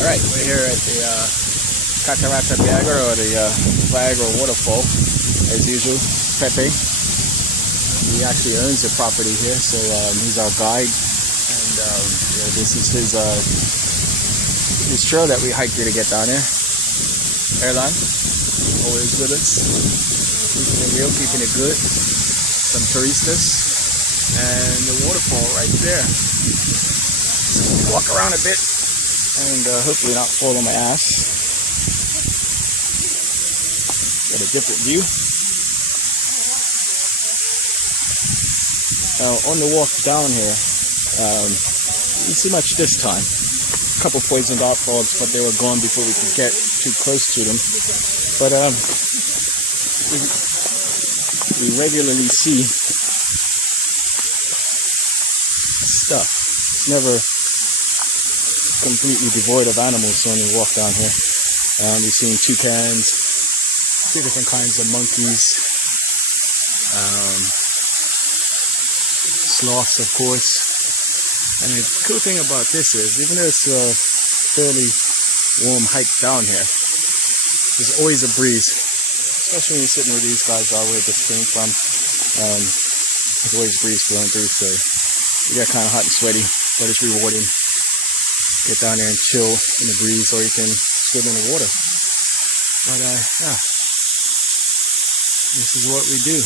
Alright, we're here at the Catarata Viagra, or the Viagra waterfall, as usual. Pepe, he actually owns the property here, so he's our guide, and this is his trail that we hiked here to get down here. Airline, always with us, keeping it real, keeping it good. Some turistas, and the waterfall right there. So walk around a bit, and hopefully not fall on my ass. Get a different view. Now on the walk down here, didn't see much this time. A couple poison dart frogs, but they were gone before we could get too close to them. But we regularly see stuff. It's never completely devoid of animals when we walk down here. We've seen toucans, 2 different kinds of monkeys, sloths, of course. And the cool thing about this is, even though it's a fairly warm hike down here, there's always a breeze, especially when you're sitting where these guys are, where it just came from. There's always a breeze blowing through, so you get kind of hot and sweaty, but it's rewarding. Get down there and chill in the breeze, or you can swim in the water. But yeah, this is what we do.